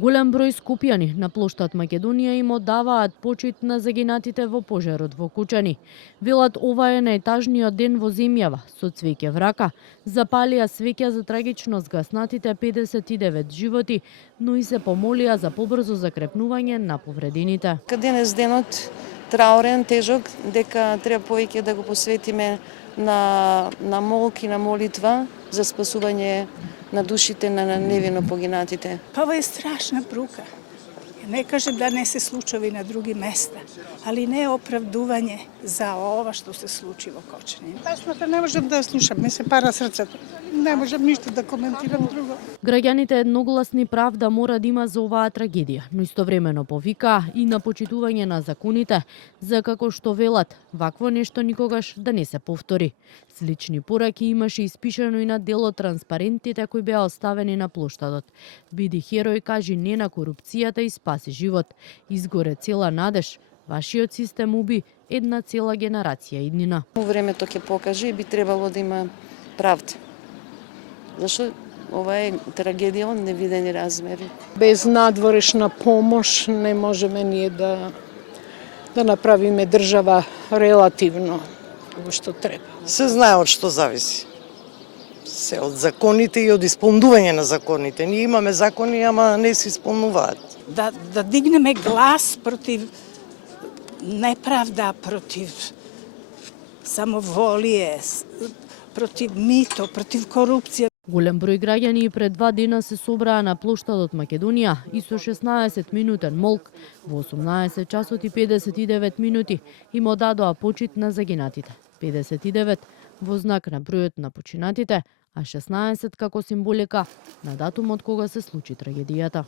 Голем број скопјани на плоштад Македонија им оддаваат почит на загинатите во пожарот во Кучани. Велат ова е најтажниот ден во земјава, со цвеќе врака, запалија свеќа за трагично згаснатите 59 животи, но и се помолија за побрзо закрепнување на повредените. Денес денот траурен, тежок, дека треба повеќе да го посветиме на молки, на молитва за спасување на душите на невино погинатите. Ова е страшна брука. Не кажем да не се случува и на други места, али не е оправдување за ова што се случи во Кочани. Песната не можам да ја слушам, ми се пара срцето. Не можам ништо да коментирам друго. Граѓаните едногласни правда мора да има за оваа трагедија, но истовремено повика и на почитување на законите, за како што велат, вакво нешто никогаш да не се повтори. Слични пораки имаше испишано и на дел од транспарентите кои беа оставени на плоштадот. Биди херој, кажи не на корупцијата и спаси живот. Изгоре цела надеж. Вашиот систем уби една цела генерација иднина. Времето ќе покаже и би требало да има правда. Зашто ова е трагедија од невидени размери. Без надворешна помош не можеме ние да направиме држава релативно како што треба. Се знае од што зависи. Се од законите и од исполнување на законите. Ние имаме закони, ама не се исполнуваат. Да дигнеме глас против неправда, против самоволие, против мито, против корупција. Голем број граѓани и пред 2 дена се собраа на плоштадот Македонија и со 16-минутен молк во 18 часот и 59 минути им одадоа почит на загинатите. 59 во знак на бројот на починатите, а 16 како символика на датумот кога се случи трагедијата.